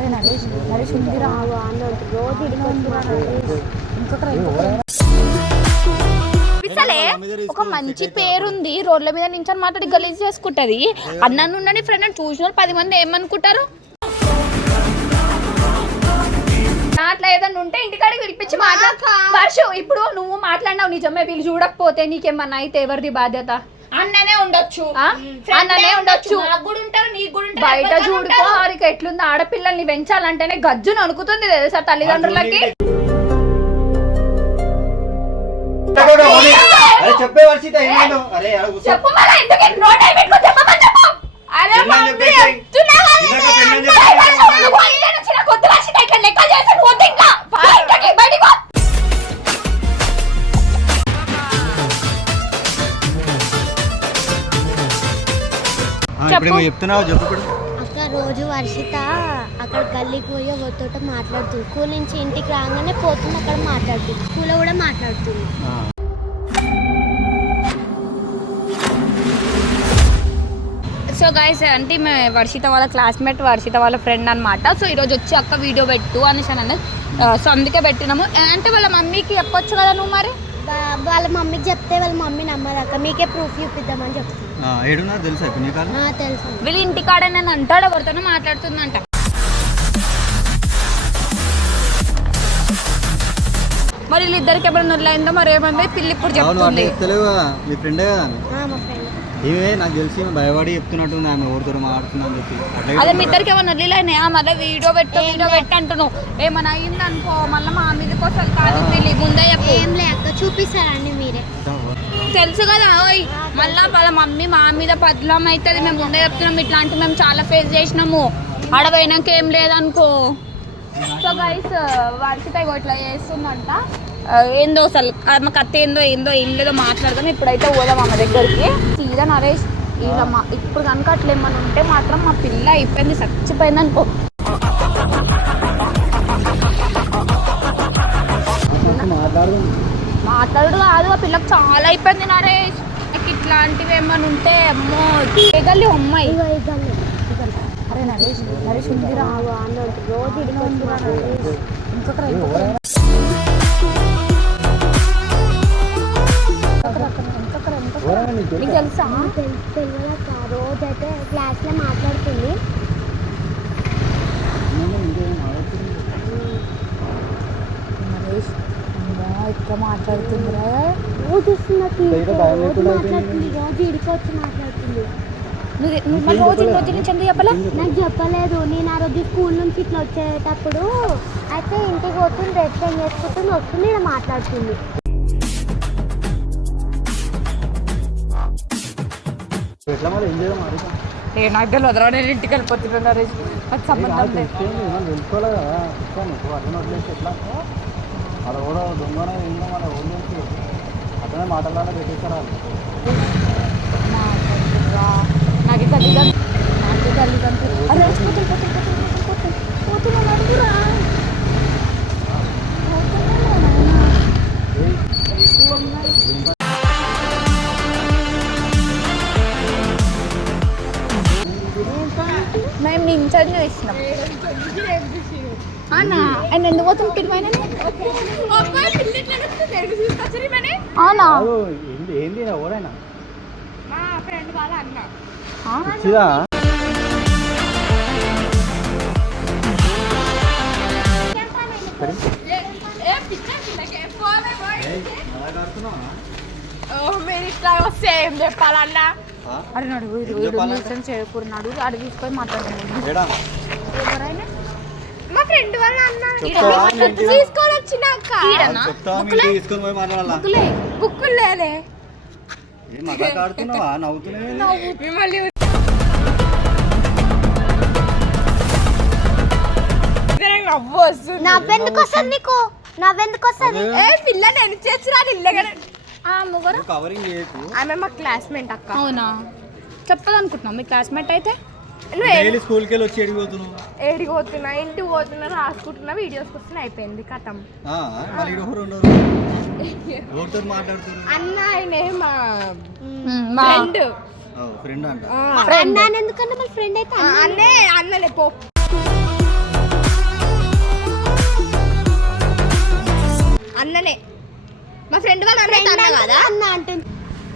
అరే నరేష్ నరేష్ ఉందిరా రోజు ఇంకొకరా ఇంకొకరా పిచ్చలే ఒక మంచి పేరుంది రోడ్ల మీద నించొని మాట్లాడి గలీజ్ చేసుకుంటది. అన్న నుండి ఫ్రెండ్ అని చూసిన వాళ్ళు పది మంది ఏమనుకుంటారు? అట్లా ఏదన్నా ఉంటే ఇంటికాడికి పిలిపించి మాట్లాడు వర్షు ఇప్పుడు నువ్వు మాట్లాడినావు నిజమే వీళ్ళు చూడకపోతే నీకేమన్నా అయితే ఎవరిది బాధ్యత? అన్ననే ఉండొచ్చు? అన్ననే ఉండొచ్చు. నాకు కూడా ఉంటారు నీకు కూడా ఉంటారు. బయట చూడుకో. వారికి ఎట్లుంది ఆడపిల్లల్ని పెంచాలంటేనే గజ్జును అనుకుతుంది తెలుసా తల్లిదండ్రులకి? చెప్పే వర్షిత అరే చెప్పు. మళ్ళా ఎందుకు? నోట్ అయి పెట్టుకో చెప్పమని చెప్పు అరే చెప్తున్నావు? చెప్పు ఇప్పుడు. అక్క రోజు వర్షిత అక్కడ గల్లీకి పోయి ఒకతోట మాట్లాడుతుంది. స్కూల్ నుంచి ఇంటికి రాగానే పోతుంది అక్కడ మాట్లాడుతుంది. స్కూల్లో కూడా మాట్లాడుతుంది. సో గైస్ అంటే ఈమె వర్షిత వాళ్ళ క్లాస్మేట్ వర్షిత వాళ్ళ ఫ్రెండ్ అన్నమాట. సో ఈరోజు వచ్చి అక్క వీడియో పెట్టు అనేసి అని అన్నది సో అందుకే పెట్టినాము. అంటే వాళ్ళ మమ్మీకి చెప్పొచ్చు కదా నువ్వు మరి? వాళ్ళ మమ్మీకి చెప్తే వాళ్ళ మమ్మీ నమ్మదు అక్క. మీకే ప్రూఫ్ చూపిద్దామని చెప్తుంది. ఏడున్నారు తెలుసా ఇప్పుడు తెలుసు. వీళ్ళ ఇంటికాడ నేను అంటాడు ఎవరితోనో మాట్లాడుతుందంట. మరి వీళ్ళిద్దరికి ఎప్పుడైనా నొల్లైందో మరి ఏమైందో పిల్లి ఇప్పుడు అవును చెప్తుంది. చెప్తలేవు? కదా మీ ఫ్రెండే కదా ఆమె. ఆ, మా ఫ్రెండ్. ఈమె నాకు తెలిసి ఈమె భయపడి చెప్తున్నట్టుంది ఆమె ఎవరితో మాట్లాడుతున్నా అని చెప్పి. అట్లా అదే మీ ఇద్దరికి ఏమైనా నొల్లిలైనాయా? మళ్ళీ వీడియో పెట్టు వీడియో పెట్టు అంటున్నావు. ఏమైనా అయింది అనుకో మళ్ళీ మా మీదకి వస్తుంది కాదు పిల్లి ముందే చెప్పు. ఏం లే అక్క చూపిస్తారండి మీరే. తెలుసు కదా ఓయ్. మళ్ళా వాళ్ళ మమ్మీ మా మీద బదలం అవుతుంది. మేము ముందే చెప్తున్నాం ఇట్లాంటి మేము చాలా ఫేస్ చేసినాము. ఆడపోయినాక ఏం లేదనుకో. సో గైస్ వర్షిత ఇగో ఇట్లా చేస్తుందంట. ఏందో అసలు మాకు కథ ఏందో ఏందో ఏం లేదో మాట్లాడదాం. ఇప్పుడైతే పోదాం అమ్మ దగ్గరికి. సీదా నరేష్ ఇలా మా ఇప్పుడు కనుక అట్లా ఏమన్నా ఉంటే మాత్రం మా పిల్ల అయిపోయింది చచ్చిపోయింది అనుకో. మాట్లాడు మాట్లాడు కాదు ఆ పిల్లకి చాలా అయిపోయింది నరేష్. నాకు ఇట్లాంటివి ఏమైనా ఉంటే అమ్మో చేయగలి అమ్మాయి. అరే నరేష్ నరేష్ రోజు ఇడికి వచ్చి మాట్లాడుతుంది ఇంకొకరా నీకు తెలుసా? తెలుసు? తెలియదు అక్క రోజు అయితే క్లాస్లో మాట్లాడుతుంది. నరేష్ ఎక్కువ మాట్లాడుతుందిరా. రోజు వస్తుంది ఇంట్లో. రోజు మాట్లాడుతుంది రోజు ఇడికి వచ్చి మాట్లాడుతుంది. నువ్వు రోజు రోజు నుంచి ఎందుకు చెప్పలే? నాకు చెప్పలేదు. నేను ఆ రోజు స్కూల్ నుంచి ఇట్లా వచ్చేటప్పుడు అయితే ఇంటికి పోతుంది చేంజ్ చేసుకుంటుంది వస్తుంది ఇలా మాట్లాడుతుంది. ఏం నేను ఇంటికి వెళ్ళిపోతున్నాను సంబంధం లేదు. అలా కూడా దొంగనే ఏందో మన ఓన్లీ అట్లనే మాటలాగా పెట్టేస్తారా మాట్లాడుతుర్రా. నాకు తల్లిదండ్రులు నాకు తల్లిదండ్రులు మేము నించని చూసినాం ఎందుకు పోతుంది అవునా? ఏంది ఎవరైనా? మా ఫ్రెండ్ వాళ్ళ అన్న. ఆ? పిచ్చిదా ఏ మీరు ఇట్లా వస్తే చెప్పాలన్నా? అరే నడు వీడు తీసుకొని మాట్లాడుతున్నాడు ఎవరైనా? మా ఫ్రెండ్ వాళ్ళ అన్న? తీసుకొని తీసుకొని పోయి మాట్లాడాలా బుక్కులే లేలే ఏం మజాక్ ఆడుతున్నావా? నవ్వుతున్నావే మిమ్మల్ని నవ్వు వస్తుంది నవ్వెందుకు వస్తుంది నీకు? నవ్వెందుకు వస్తుంది ఏ పిల్ల నేను చేసిన ఇల్లగడ ఆ ముగ్గురు నువ్వు కవరింగ్ చేయకు. ఆమె మా క్లాస్మేట్ అక్క. అవునా? చెప్పదనుకుంటున్నాం మీ క్లాస్మేట్ అయితే? నువ్వు స్కూల్కి ఇంటికి పోతున్నా రాసుకుంటున్నా వీడియోస్ వస్తున్నా అయిపోయింది కథం. అన్న ఆయనే మా ఫ్రెండ్ ఫ్రెండ్ అని ఎందుకన్నా మరి ఫ్రెండ్ అయితే అన్నే అన్నలే పో. అన్ననే. మా ఫ్రెండ్ వాళ్ళ అన్న అన్న కదా? అన్న అంటే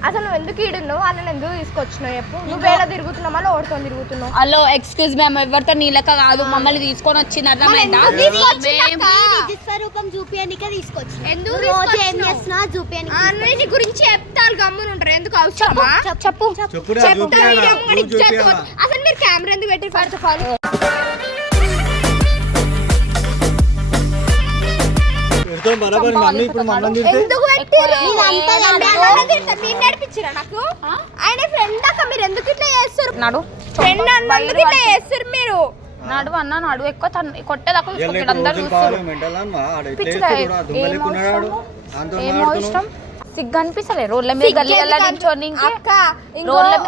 అసలు నువ్వు ఎందుకు ఈడున్నావు? వాళ్ళని ఎందుకు తీసుకొచ్చినావు చెప్పు? నువ్వేలా తిరుగుతున్నావు? మళ్ళీ ఓడుతో తిరుగుతున్నావు? హలో ఎక్స్క్యూజ్ మేము ఎవరితో నీలక కాదు. మమ్మల్ని తీసుకొని వచ్చింది అర్థమైందా? స్వరూపం చూపియానికే తీసుకొచ్చి ఎందుకు రోజు ఏం తీసుకొచ్చినావు? చేస్తున్నావు చూపియానికి అన్ని గురించి చెప్తాను గమ్మున ఉంటారు. ఎందుకు అవసరమా? చెప్పు నువ్వు? అసలు మీరు కెమెరా ఎందుకు పెట్టి ఫస్ట్ ఆఫ్ ఆల్ ఎందుకు నేర్పించిరా నాకు? ఆయన ఫ్రెండ్ అక్క మీరు ఎందుకు ఇట్లా చేస్తారు? నడు. ఫ్రెండ్ అన్నందుకు ఇట్లా చేస్తారు మీరు? నడు అన్న నడు. ఎక్కువ తన్- కొట్టేదాకా ఇవాళ చూసుకో నీకు అందరు చూస్తారు. అవసరం? సిగ్గు అనిపిస్తలే. రోడ్ల మీద గల్లీలలో నించోని అక్క ఇంకో రోడ్ల మీద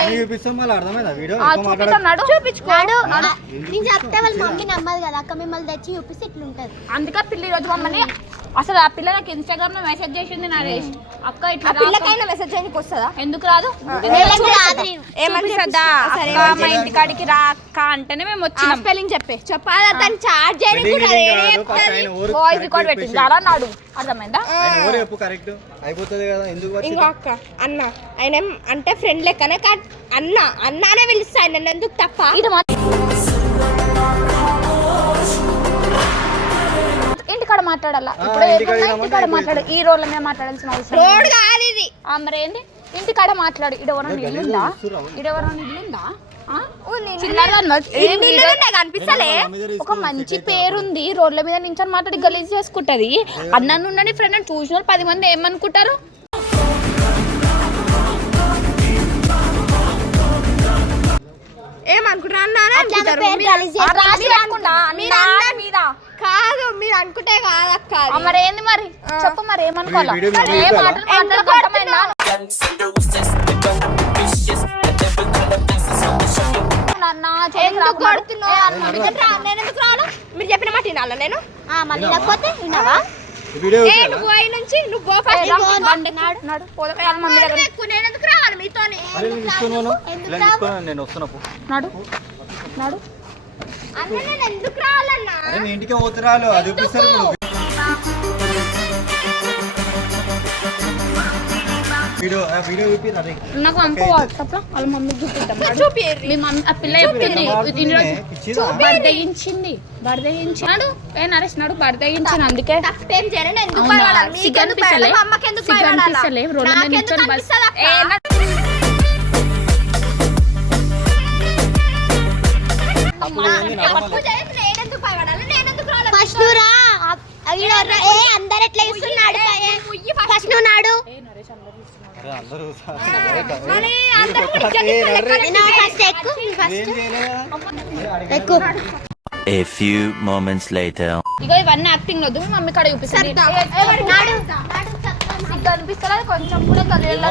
నీకు చూపిస్తాం మళ్ళీ అర్థమైందా వీడియో? ఆ, ఎక్కువ చూపిస్తా మాట్లాడకు. నడు. నాడు ఎందుకు నేను చెప్తే వాళ్ళ మమ్మీ నమ్మదు కదా అక్క మిమ్మల్ని తెచ్చి చూపిస్తే ఇట్లుంటది. అందుకే పిల్ల ఈ రోజు మమ్మల్ని అసలు ఆ పిల్ల నాకు ఇన్స్టాగ్రామ్లో మెసేజ్ చేసింది నరేష్. అక్క ఇట్లా పిల్లకైనా మెసేజ్ చేయడానికి వస్తుందా? ఎందుకు రాదు? వీళ్ళకి రాదు? నేను. ఏమని చూపిస్తుందా? సరే అక్క మా ఇంటికాడికి రా అక్క అంటేనే మేము వచ్చినాం. స్పెల్లింగ్ చెప్పే. చెప్పాలా? దాన్ని చార్జ్ చేయడానికి వాయిస్ రికార్డ్. పెట్టింది. అలా నాడు. అర్థమైందా? ఆయన ఊరు చెప్పు కరెక్ట్ అయిపోతుంది కదా ఎందుకు ఇంకో వచ్చింది అక్క అన్న. ఆయన అంటే ఫ్రెండ్ లెక్కనే కా అన్న. అన్నానే పిలుస్తా. ఆయన ఎందుకు తప్ప? ఇంటికాడ మాట్లాడాలా? ఇప్పుడు ఇంటికాడ మాట్లాడు. ఈ రోజులో మేము మాట్లాడాల్సిన అవసరం రోడ్. కాదు ఇది. ఆ, మరి ఏంది? ఇంటికాడ మాట్లాడు. గలీజ్గా ఇల్లుందా? ఇడెవరన్నా ఇల్లుందా మీద ఒక మంచి పేరుంది రోడ్ల మీద నించొని మాట్లాడి గలీజ్ చేసుకుంటది. అన్న ఉండని ఫ్రెండ్ అని చూసిన పది మంది ఏమనుకుంటారు? మీద. కాదు మీరు అనుకుంటే కాదక్క. మరి ఏంది మరి? చెప్పు మరి ఏమనుకోవాలా? ఏ? మాటలు ఎందుకు మాట్లాడకుండా నా చెయ్యికి ఎందుకు. కొడుతున్నావు? నేను ఎందుకు రాను? మీరు చెప్పిన మాట వినాలా నేను? ఆ, మళ్ళీ లేకపోతే విన్నావా నుంచి నువ్వు గో ఫస్ట్ నాడు. ఎక్కు, నడు, పోదాం. ఏ, వాళ్ళ మమ్మీ దగ్గర ఎక్కువ నేను ఎందుకు రావాలి మీతోని? అరే నేను. నడు నడు. అన్న ఎందుకు రావాలన్నా? ఇంటికి పోతురాలు అది చూపిస్తారు వీడియో ఆ వీడియో నాకు పంపు వాట్సాప్లో వాళ్ళ మమ్మీ చూపిద్దాం. చూపిర్రి మీ మమ్మీ ఆ పిల్ల చెప్పింది బర్దగించింది బర్దగించినాడు ఏ నరేష్ నాడు బర్దగించాను అందుకే తప్పేం చేయను నేను ఎందుకు మీద నిల్చొని బస్-? ఫస్ట్ నువ్వు రా అందరు ఎట్లా ఇస్తున్నాడు ఫస్ట్ నువ్వు నాడు అందరూ A few moments later. ఇగో ఇవన్నీ యాక్టింగ్ వద్దు మీ మమ్మీ కాడ చూపిస్తుంది. నాడు. సిగ్గు అనిపిస్తలేదు? కొంచెం కూడా గల్లీలలో.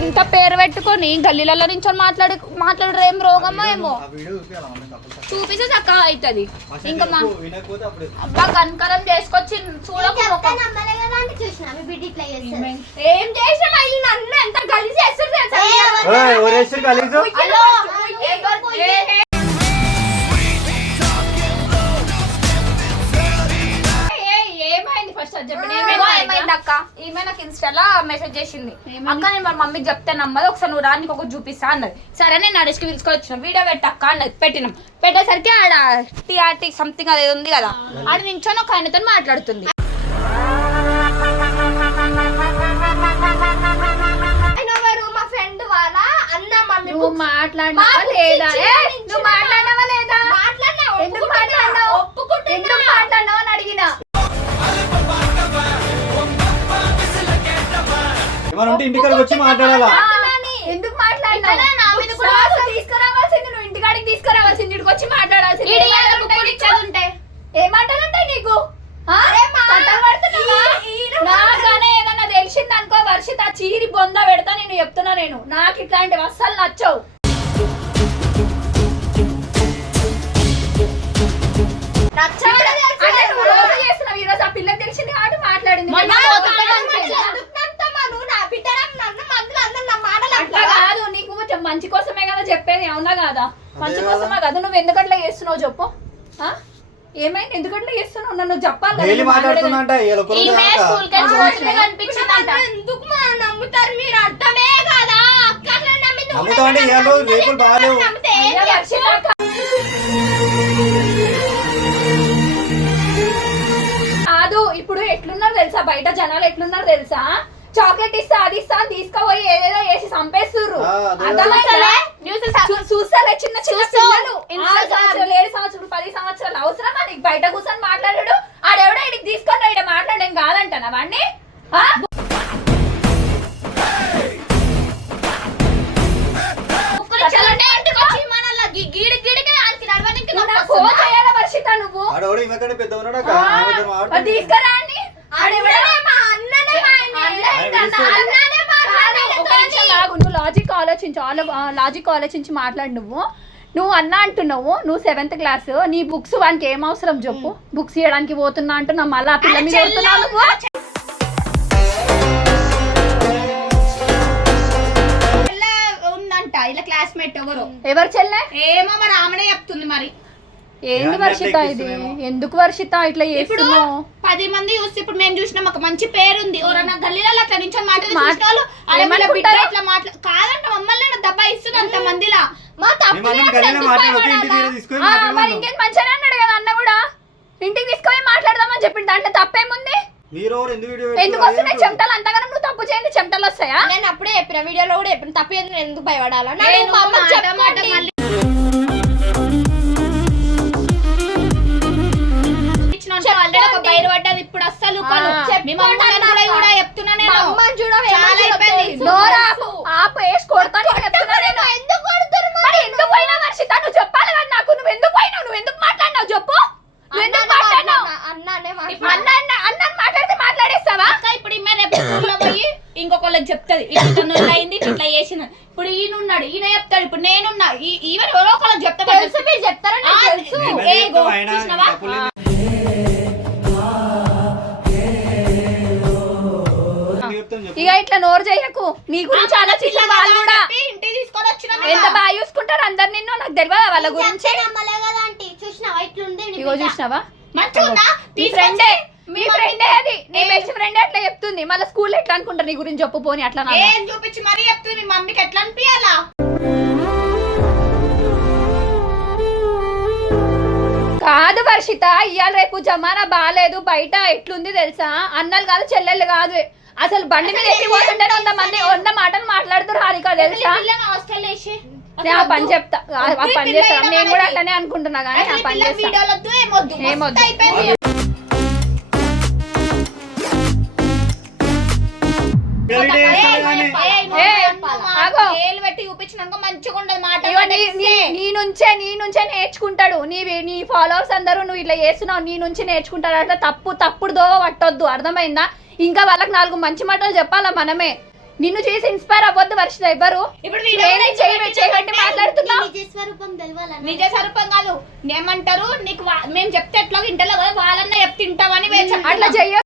ఇంత పేరు పెట్టుకొని గల్లీలలో నించొని మాట్లాడి మాట్లాడరు ఏం రోగమో ఏమో. ఆ వీడియో చూపియాలా మమ్మీ తప్పకుండా. చూపిస్తే చక్కగా అవుతుంది ఇంకా మా అబ్బా కనకరం చేసుకొచ్చి చూడకు చెప్తే నమ్మలే కదా అని చూసిన మీ బిడ్డ ఇట్లా చేస్తుంది ఏం చేసిన నన్ను ఎంత గలీజ్ చేస్తారు తెలుసా? గలీజు? అక్క? ఈమె నాకు ఇన్స్టాలో మెసేజ్ చేసింది. అక్క నేను మా మమ్మీకి చెప్తే నమ్మదు ఒకసారి నువ్వు రానికి ఒక చూపిస్తా అన్నది. సరే నేను నడిచికి పిలుచుకొచ్చిన వీడియో పెట్టక్క అన్నది పెట్టినాం. పెట్టేసరికి ఆడ టీఆర్టీ సంథింగ్ అది ఉంది కదా. ఆడ నించొని ఒక ఆయనతో మాట్లాడుతుంది. నువ్వు మా మాట్లాడినా బుక్స్ లేదా నువ్వు మాట్లాడినావా లేదా మాట్లాడినా ఎందుకు. మాట్లాడినావు. ఎందుకు మాట్లాడినావు అని అడిగినా ఏమైనా ఉంటే ఇంటికాడికి వచ్చి మాట్లాడాలా ఎందుకు మాట్లాడినావు ఒకసారి తీసుకురావాల్సింది నువ్వు ఇంటికాడికి ఇక్కడికి వచ్చి మాట్లాడాల్సింది నీకు చట్టాలు పడుతున్నావా? నాకనే తెలిసింది అనుకో వర్షిత చీరి బొంద పెడతా నేను చెప్తున్నా నేను. నాకు ఇట్లాంటివి అస్సలు నచ్చవు. పిల్లకి తెలిసింది కాబట్టి మాట్లాడింది. కాదు నీకు కొంచెం మంచి కోసమే కదా చెప్పేది అవునా కాదా? మంచి. కోసమే కదా నువ్వు ఎందుకట్లా చేస్తున్నావు చెప్పు. ఆ? ఏమైంది? ఎందుకట్లా చేస్తున్నావు? నన్ను చెప్పాలి డైలీ ఈమె. స్కూల్కి. ఎందుకు మా నమ్ముతారు మీరు అర్థమే నమ్మింది రేపులు బాగాలేవు. కాదు ఇప్పుడు ఎట్లున్నారు తెలుసా? బయట జనాలు ఎట్లున్నారు తెలుసా? చాక్లెట్ ఇస్తా అది ఇస్తా అని తీసుకుపోయి ఏదేదో వేసి చంపేస్తుర్రు ఆ, అదే. అర్థమైందా? చూ- చూస్తాలే చిన్న చిన్న పిల్లలు ఆరు Instagram. సంవత్సరాలు ఏడు సంవత్సరాలు పది సంవత్సరాలు అవసరమా నీకు బయట కూర్చొని మాట్లాడాడు ఆడెవడో ఇడికి తీసుకొని రా, ఈడ మాట్లాడేం కాదంటానా వాడిని ఆ? నువ్వు నొప్పి నాకు ఫోన్ వస్తుందా? చేయాలా వర్షిత నువ్వు ఆడవాడు పెద్ద ఉన్నాడు అక్క. ఆ. తీసుకురా ఆడెవడో నువ్వు లాజిక్ ఆలోచించు లాజిక్ ఆలోచించి మాట్లాడు నువ్వు. నువ్వు అన్న అంటున్నావు నువ్వు సెవెంత్ క్లాస్ నీ బుక్స్ వానికి ఏం అవసరం చెప్పు. బుక్స్ ఇవ్వడానికి పోతున్నా అంటున్నావు మళ్ళీ ఆ పిల్ల మీద ఉందంట ఇలా క్లాస్మేట్ ఎవరు. ఎవరు చెల్లె? ఏమో మరి ఆమెనే చెప్తుంది మరి. ఏంది వర్షిత ఇది? ఎందుకు వర్షిత ఇట్లా ఇప్పుడు చేస్తున్నావు? పది మంది చూస్తే ఇప్పుడు మేము చూసినాం ఒక మంచి పేరుంది. ఎవరన్నా గల్లీలలో అట్లా నుంచి మాట్లాడి మా- చూసిన వాళ్ళు అరే వీళ్ళ బిడ్డ? ఇట్లా మాట్లా కాదంట మమ్మల్ని దెబ్బ ఇస్తుంది అంత మందిలా. మా మరి మాట్లాడుకుందాం. ఇంకేం మంచిగానే అన్నాడు కదా అన్న కూడా? ఇంటికి తీసుకొని మాట్లాడదామని చెప్పిండు. దాంట్లో తప్పేముంది? ఎందుకు వీడియో ఎందుకు పెడుతున్నారు? వస్తున్నాయి చెమటలు? అంతగానం నువ్వు తప్పు చేయండి చెమటలు వస్తాయా? నేను అప్పుడే చెప్పిన వీడియోలో కూడా చెప్పిన తప్పు ఏంది? నేను ఎందుకు భయపడాలా? ఇప్పుడు అస్సలు కొను. కూడా కూడా చెప్తున్నా నేను. మా అమ్మని చూడవే, చాలా ఏమని అయిపోయింది. చెప్తుంది? నోరా ఆపు, ఆపు, వేసి కొడతాను ఇక చెప్తున్నా నేను. ఎందుకు కొడుతురు మరి? ఎందుకు పోయినావు వర్షిత నువ్వు చెప్పాలి కదా నాకు. నువ్వు ఎందుకు పోయినావు? నువ్వు ఎందుకు మాట్లాడినావు? చెప్పు. నువ్వు ఎందుకు మాట్లాడినావు? మాట్లాడినా, అన్నానే. అన్న అన్న అన్నని మాట్లాడితే మాట్లాడేస్తావా? అక్క ఇప్పుడు ఈమె రేపు స్కూల్లో పోయి ఇంకొకళ్ళకి చెప్తుంది. ఇట్లా అయింది ఇట్లా చేసిన ఇప్పుడు ఈయన ఉన్నాడు ఈయన చెప్తాడు. ఇప్పుడు నేనున్నా ఈవెన్ ఎవరో ఒకళ్ళకి చెప్తా తెలుసు మీరు చెప్తారని ఇట్లా నోరు చేయకు. నీ గురించి ఆలోచించిన వాళ్ళు కూడా ఇంటికి తీసుకొని వచ్చిన ఎంత బాగా చూసుకుంటారు అందరు నిన్ను నాకు తెలియదా వాళ్ళ గురించి? చూసినావా? ఇట్లుంది ఇగో. చూసినావా? మీ ఫ్రెండే మీ ఫ్రెండే అది. నీ బెస్ట్ ఫ్రెండే అట్లా చెప్తుంది. మళ్ళీ స్కూల్ ఎట్లా అనుకుంటారు నీ గురించి చెప్పు పోని అట్లా. ఏం చూపించి మరీ చెప్తుంది? మమ్మీకి ఎట్లా అనిపించాలా కాదు వర్షిత ఇవాళ రేపు జమానా బాగాలేదు బయట ఎట్లుంది తెలుసా? అన్నలు కాదు చెల్లెళ్ళు కాదు. అసలు బండి మీద ఎక్కి పోతుంటే వంద మంది వంద మాటలు మాట్లాడుతారు హారిక తెలుసా? ఆ పని చెప్తా. ఆ పని చేస్తా. నేను కూడా అట్లనే అనుకుంటున్నా కానీ ఆ పని ఏమొద్దు ఏమొద్దు. చేస్తాను నీ- నీ- నీ నుంచే నీ నుంచే నేర్చుకుంటాడు. నీ నీ ఫాలోవర్స్ అందరూ నువ్వు ఇట్లా చేస్తున్నావు నీ నుంచి నేర్చుకుంటాడు అట్లా తప్పు తప్పుడు దోవ పట్టొద్దు. అర్థమైందా? ఇంకా వాళ్ళకి నాలుగు మంచి మాటలు చెప్పాలా మనమే? నిన్ను చేసి ఇన్స్పైర్ అవ్వద్దు వర్షిత ఎవ్వరు? ఇప్పుడు నిజ స్వరూపం కాదు. ఏమంటారు నీకు మేము చెప్తే ఎట్లా ఇంటలో కదా? వాళ్ళన్న చెప్తే తింటామని. అట్లా చెయ్య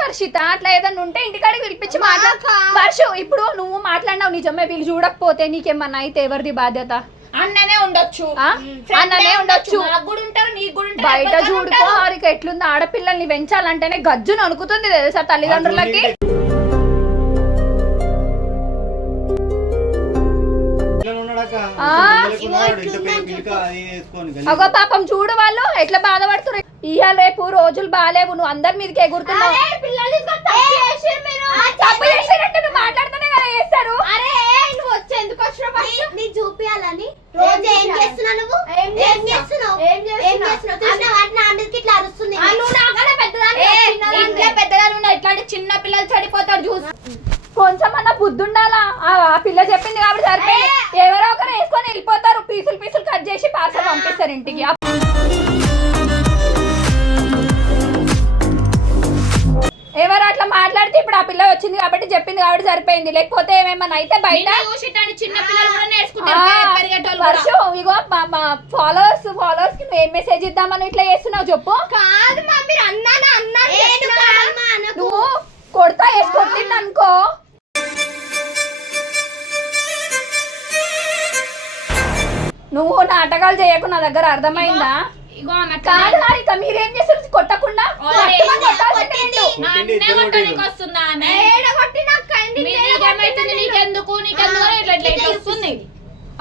వర్షిత అట్లా ఏదన్నా ఉంటే ఇంటికాడికి పిలిపించి మాట్లాడు. వర్షు ఇప్పుడు నువ్వు మాట్లాడినావు నిజమే వీళ్ళు చూడకపోతే నీకేమన్నా అయితే ఎవరిది బాధ్యత? అన్ననే ఉండొచ్చు. అన్ననే ఉండొచ్చు. ఉండొచ్చు. నాకు కూడా ఉంటారు నీకు కూడా ఉంటారు బయట చూడుకో. హారిక ఎట్లుంది ఆడపిల్లల్ని పెంచాలంటేనే గజ్జును అనుకుతుంది తెలుసా తల్లిదండ్రులకి? అగో పాపం చూడు వాళ్ళు ఎట్లా బాధపడుతున్నారు ఇవాళ రేపు రోజులు బాగాలేవు నువ్వు అందరి మీదకి ఎగురుతున్నావు. తప్పు చేసిర్రు మీరు. తప్పు చేసినట్టు నువ్వు మాట్లాడుతూనే కదా చేస్తారు. అరే నువ్వు వచ్చి ఎందుకు వచ్చినావు first? నీ చూపియాలని రోజు ఏం చేస్తున్నావు నువ్వు? ఏం ఏం చేస్తున్నావు? చేస్తున్నావు? ఏం చేస్తున్నావు? ఏం చేస్తున్నావు? చూసినా వాటిని అందరికి ఇట్లా అరుస్తుంది నువ్వు పెద్దదాన్ని. ఇంట్లో పెద్దదాన్ని ఉన్నావు ఇట్లాంటి చిన్న పిల్లలు చెడిపోతారు చూసి. కొంచెం అన్న బుద్ధి ఉండాలా ఆ పిల్ల చెప్పింది కాబట్టి సరిపోయింది. ఎవరో ఒకరు వేసుకొని వెళ్ళిపోతారు. పీసులు పీసులు కట్ చేసి పార్సల్ పంపిస్తారు ఇంటికి. ఎవరు అట్లా మాట్లాడితే ఇప్పుడు ఆ పిల్ల వచ్చింది కాబట్టి చెప్పింది కాబట్టి సరిపోయింది. లేకపోతే ఏమేమన్నా అయితే బయట. వర్షం ఇగో మా ఫాలోవర్స్ ఫాలోవర్స్కి ఏం మెసేజ్ ఇద్దామని ఇట్లా చేస్తున్నావు చెప్పు. కాదు మా మీరు అన్నానా? అన్నా నువ్వు కొడతా వేసి కొట్టింది అనుకో నువ్వు నాటకాలు చేయకు నా దగ్గర అర్థమైందా? కాదు హారిక మీరేం చేస్తారు? కొట్టకుండా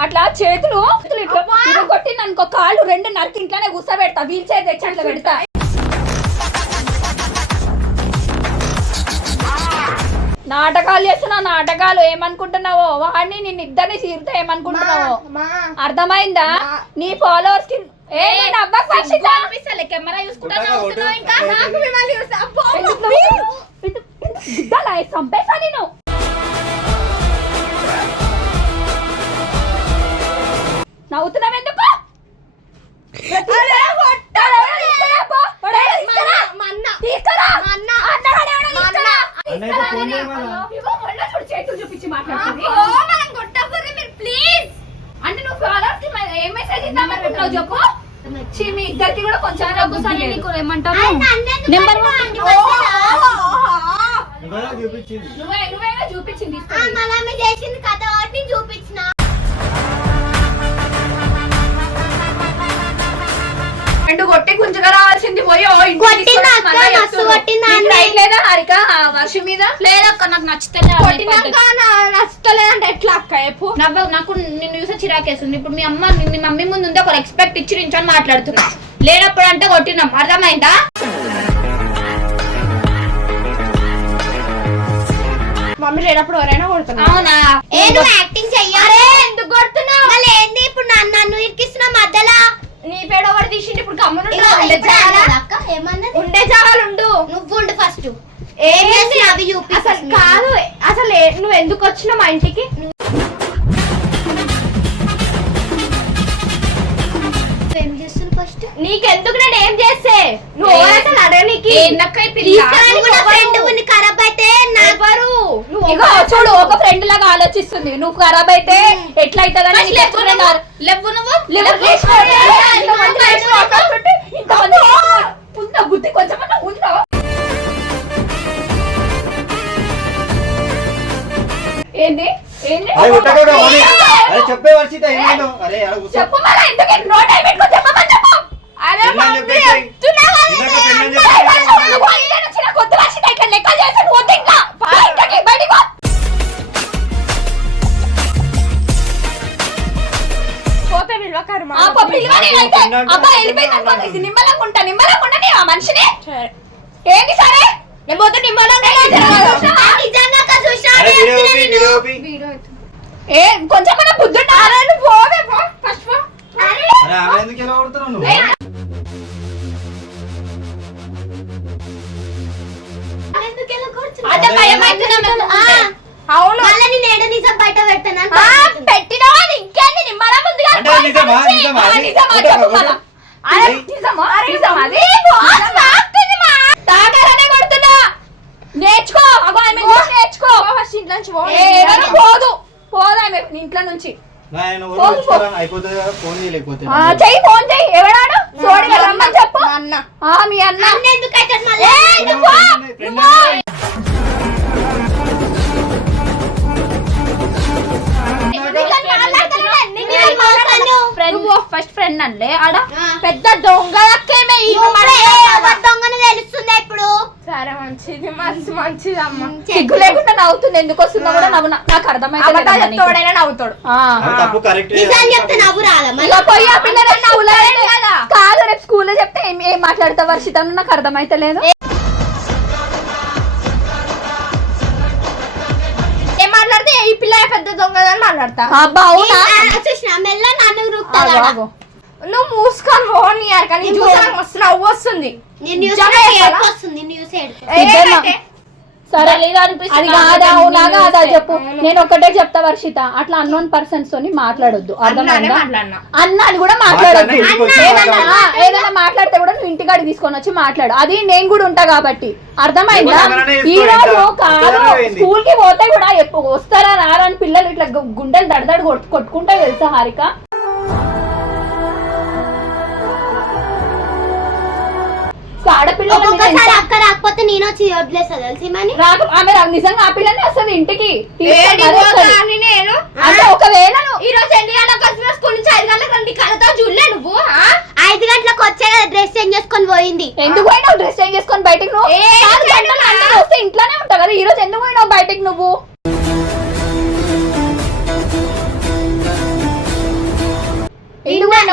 అట్లా చేతులు ఇట్లా ఇట్లా కొట్టింది అనుకో కాళ్ళు రెండు నరికి ఇంట్లోనే కూర్చోబెడతా. వీల్ చైర్ తెచ్చి అట్లా పెడతా. నాటకాలు చేస్తున్నా నాటకాలు ఏమనుకుంటున్నావో? వాడిని నిన్ను ఇద్దరిని చీరితే ఏమనుకుంటున్నావో? అర్థమైందా? నీ ఫాలోవర్స్కి ఏ నేను అనిపిస్తలే కెమెరా చూసుకుంటా నవ్వుతున్నావు ఇంకా. నాకు మిమ్మల్ని చూస్తే. అబ్బో? చంపేసా నేను నవ్వుతున్నావు ఎందుకు? చేతులు చూపించి మాట్లాడుతుంది. ఓ, మనం కొట్టకూడదు మీరు ప్లీజ్. అంటే నువ్వు followers కి మరి ఏం మెసేజ్ ఇద్దామనుకుంటున్నావు చెప్పు. ఛీ, మీ ఇద్దరికి కూడా కొంచెం ఒకసారి నీకు ఏమంటారు? నెంబర్ నువ్వే చూపించింది. నువ్వేగా చేసింది కథ ఒకటి చూపించిన. రెండు కొట్టి గుంజుగా రావాల్సింది పోయి లేదా హారిక ఆ వర్షం మీద? లేదక్క నాకు నచ్చుతలే ఆ నీ పద్ధతి. కొట్టినాక నచ్చలేదంటే ఎట్లా అక్క? చెప్పు. నవ్వ నాకు నిన్ను చూస్తే చిరాకేస్తుంది ఇప్పుడు మీ అమ్మ మీ మమ్మీ ముందు ఉంది ఒక రెస్పెక్ట్ ఇచ్చి నించొని మాట్లాడుతున్నా. లేనప్పుడు అంటే కొట్టినాం. అర్థమైందా? మమ్మీ లేనప్పుడు ఎవరైనా కొడుతున్నా అవునా? ఏ నువ్వు యాక్టింగ్ చెయ్యాలి. ఎందుకు కొడుతున్నావు? ఏంది? ఇప్పుడు నన్ను ఇరికిస్తున్నా మధ్యలో. నీ పేడ ఒకటి తీసిండి ఇప్పుడు గమ్మున అక్క ఏమన్నది? ఉండే జాగాలు ఉండు. నువ్వు ఉండు ఫస్ట్ ఏం చేసి అవి చూపి అసలు కాదు అసలు ఏ- నువ్వు ఎందుకు వచ్చినావు మా ఇంటికి? నీకెందుకు నేను ఏం చేస్తే నువ్వు అసలు అడగనీకి ఖరాబ్ అయితే ఎవరు నువ్వు ఇగో చూడు ఒక ఫ్రెండ్ లాగా ఆలోచిస్తుంది నువ్వు ఖరాబ్ అయితే ఎట్లా అవుతుందని లెవ్వు నువ్వు. ఇంతమంది ఉందా బుద్ధి కొంచెమన్నా ఉందా ఏంది చెప్పే వర్షిత చెప్పు మళ్ళా ఎందుకు నో టైం పెట్టుకో చెప్పమని పోతే విలువకర్మ ఆ మనిషిని. ఏంటి సరే? నేను పోతే నిమ్మలంగా. ఏ కొంచెం మన బుద్ధి పోవే పో. ఫస్ట్ ఎందుకు ఎలా కొడుతున్నావు అవును మళ్ళీ నేను నిజం బయట పెడతాను ఆ, పెట్టినావా అది ఇంకేంది నిమ్మలం ఉంది కదా. అంటే నిజమా? నిజమా? ఆ, నిజమా? ఉంటా, చెప్పు ఉంటా. మళ్ళా. అరే, నిజమా? నిజమా? అది బాస్ వాగుతుంది మా. తాగారనే కొడుతున్నా. నేర్చుకో అగో ఆమె పోదు పోదు ఆమె ఇంట్లో నుంచి అయిపోతుంది ఫోన్ చేయలేకపోతే ఆ, చెయ్యి ఫోన్ చెయ్యి. ఎవడాడు? సోడి రమ్మని చెప్పు. ఆ, మీ అన్న. అన్న ఎందుకు ఏయ్, నువ్వు ఫ్రెండ్ ఫస్ట్ ఫ్రెండ్ అండి ఆడ పెద్ద దొంగ దొంగని తెలుస్తుందా ఇప్పుడు? సరే మంచిది మంచి మంచిది అమ్మ సిగ్గు లేకుండా నవ్వుతుంది. ఎందుకు వస్తుందో కూడా నవ్వు నాకు అర్థమైతే చెప్తాడైనా నవ్వుతాడు. కాదు. రేపు స్కూల్లో చెప్తే ఏం ఏం మాట్లాడతా వర్షిత నాకు అర్థమైతే లేదు. ఏం మాట్లాడితే ఈ పిల్ల పెద్ద దొంగ అని మాట్లాడతా. అబ్బా అవునా? మెల్ల నువ్వు మూసుకొని పోనీ కానీ చూసాక మస్తు నవ్వు వస్తుంది? సరే అది కాదా అవునా కాదా చూస్తే. చెప్పు. నేను ఒకటే చెప్తా వర్షిత. అట్లా అన్నోన్ పర్సన్స్ తోని మాట్లాడొద్దు. అర్థమైందా? అన్న అని కూడా మాట్లాడొద్దు. ఆ, ఏదైనా మాట్లాడితే కూడా నువ్వు ఇంటికాడికి తీసుకొని వచ్చి మాట్లాడు. అది నేను కూడా ఉంటా కాబట్టి. అర్థమైందా? ఈ రోజు. కాదు. స్కూల్కి పోతే కూడా వస్తారా రారా అని పిల్లలు ఇట్లా గుండెలు దడదడ కొట్టు- కొట్టుకుంటా తెలుసా హారిక? ఎంత- అక్క రాకపోతే నేను వచ్చి వదిలేస్తా తెలిసి మని రాక ఆమె రా- నిజంగా ఆ పిల్లనే వస్తుంది ఇంటికి. నేను? అంటే ఒకవేళ ఈ రోజు ఎన్ని గంటలకు వచ్చిన స్కూల్ నుంచి ఐదు గంటలకు రండి కళ్ళతో చూడలే నువ్వు ఆ? ఐదు గంటలకు వచ్చే కదా డ్రెస్ చేంజ్ చేసుకొని పోయింది. ఎందుకు పోయినావు డ్రెస్ చేంజ్ చేసుకొని బయటికి నువ్వు? వస్తే ఇంట్లోనే ఉంటావు కదా ఈ రోజు ఎందుకు పోయినావు బయటికి నువ్వు?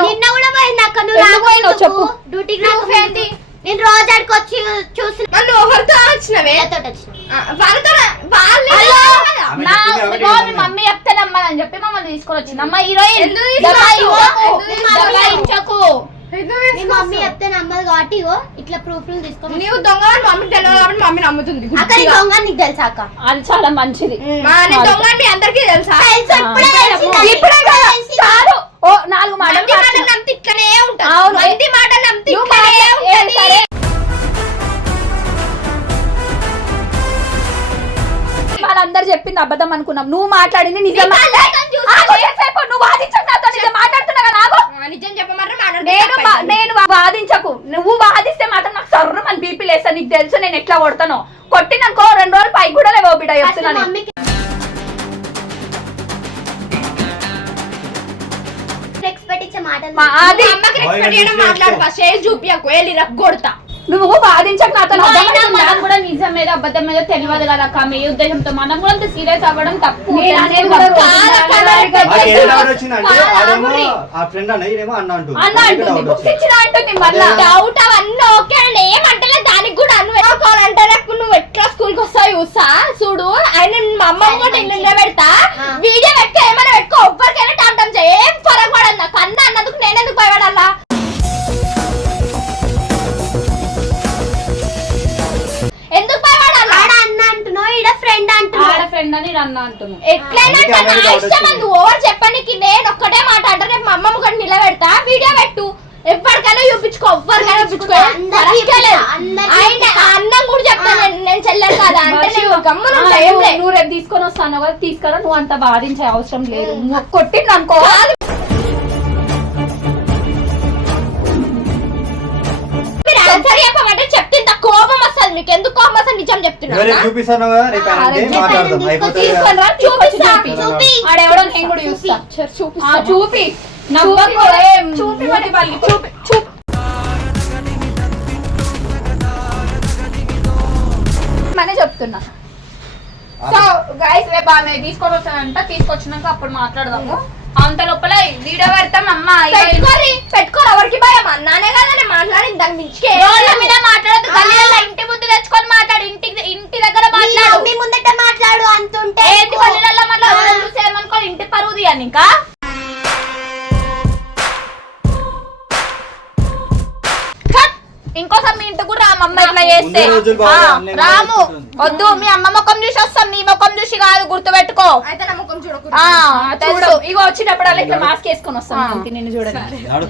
నిన్న కూడా పోయింది అక్క నువ్వు చెప్పు. డ్యూటీకి ఏంటి? నేను రోజు అడికొచ్చి చూసిన మళ్ళీ ఒకరితో వచ్చినవే వీళ్ళతోటి వచ్చిన ఆ, వాళ్ళతో వాళ్ళే నా ఇదిగో మీ. మమ్మీ చెప్తే నమ్మదని చెప్పి మమ్మల్ని తీసుకొని వచ్చింది అమ్మ హీరోయిన్ ఎందుకు? ఎందుకు? దబాయించకు? మమ్మీ చెప్తే నమ్మదు కాబట్టి ఇగో ఇట్లా ప్రూఫ్లు నీవు దొంగ మమ్మీ తెలియదు కాబట్టి మమ్మీ నమ్ముతుంది. దొంగ నీకు తెలుసా అక్క? అది చాలా మంచిది. మా నేను దొంగ అని మీ అందరికీ తెలుసా? ఇప్పుడే కదా. ఓ నాలుగు మాటలు. నమ్మితే అవును. మాటలు నమ్మితే ఉంటది. వాళ్ళందరూ చెప్పింది అబద్ధం అనుకున్నాం. నువ్వు మాట్లాడింది నిజం? నువ్వు నాతో. నిజం మాట్లాడుతున్నా కదా ఆగు. ఆ, నిజం మాట్లాడితే నేను నేను వాదించకు. నువ్వు వాదిస్తే మాత్రం నాకు సర్రు మన బీపీ లేస్తా. నీకు తెలుసు నేను ఎట్లా కొడతానో. కొట్టిననుకో రెండు రోజులు పైకి కూడా లేవో బిడ్డ చెప్తున్నాను ఎక్స్పెక్ట్ ఇచ్చే మాటలు మా- నువ్వు. అది. అమ్మకి చేయడం మాట్లాడు. ఫస్ట్. ఏ చూపియకు. వెళ్ళి కొడతా. నువ్వు వాదించక నాతో? మనం కూడా నిజం మీద అబద్ధం మీద తెలియదు కదా అక్క. మీ ఉద్దేశంతో మనం కూడా అంత సీరియస్ అవ్వడం తప్పు. డౌట్ అవన్నీ ఓకే అండి. ఏమంటలే దానికి కూడా అను కావాలంటే నాకు నువ్వు ఎట్లా స్కూల్కి వస్తావు చూసా? చూడు. ఆయన మా అమ్మ కూడా ఇల్లు పెడతా. వీడియో పెట్టుకో ఏమైనా పెట్టుకో. ఎవ్వరికైనా టామ్ టామ్ చేయి. ఏం ఫరక్ పడదు నాకు. అన్న అన్నందుకు నేనెందుకు భయపడాలా? అన్న అంటున్నాను ఎట్లయినా నా ఇష్టం అది ఓవర్ చెప్పడానికి నేను ఒక్కటే మాట అంటే రేపు మా అమ్మమ్మ కూడా నిలబెడతా వీడియో పెట్టు. ఎవరికైనా చూపించుకో ఎవరికైనా చూపించుకో ఆయన అన్నం కూడా చెప్తాను నేను- చెల్లెలు కదా? అంటే నేను గమ్మున నువ్వు- రేపు తీసుకొని వస్తాను కదా తీసుకురా నువ్వు అంత బాధించే అవసరం లేదు. నువ్వు కొట్టింది అనుకో. నిజం చెప్తున్నా ఎవరైనా చూపిస్తాను కదా రేపు ఆయన రేపు అంటే మాట్లాడదాం. తీసుకొని అయిపోతుంది కదా. తీసుకొని రా, చూపిస్తా. చూపి. చూపి ఆడెవడో నేను కూడా చూస్తా. చూపిస్తా. ఆ, చూపి. నవ్వకు, ఏం, చూపి మరి వాళ్ళకి, చూపి. చూపి. మనే చెప్తున్నా. సో గైస్ రేపు ఆమె తీసుకొని వస్తానంట. తీసుకొచ్చినాక అప్పుడు మాట్లాడదాము. అంత లోపల వీడియో పెడతాం అమ్మ. పెట్టుకోరి. పెట్టుకోరు. ఎవరికి భయం? అన్నానే కదా నేను మాట్లాడింది. దాని మించికే రోడ్ల మీద మాట్లాడదు గల్లీలలో తెచ్చుకొని మాట్లాడు. ఇంటి ఇంటి దగ్గర మీ మాట్లాడు. మమ్మీ ముందట మాట్లాడు అంటుంటే ఏంటి గల్లీలలో మాట్లాడు చూసి ఏమనుకో ఇంటి పరువు తీయని ఇంకా! ఇంకోసారి మీ ఇంటికి కూడా రామమ్మ ఇట్లా చేస్తే. రాము. వద్దు మీ అమ్మ ముఖం చూసి వస్తాం. నీ ముఖం చూసి కాదు గుర్తుపెట్టుకో. అయితే నా ముఖం చూడకు ఆ, తెలుసు. ఇగో వచ్చినప్పుడు అలా ఇట్లా మాస్క్ వేసుకొని వస్తాం. అంతే నిన్ను చూడండి నాడు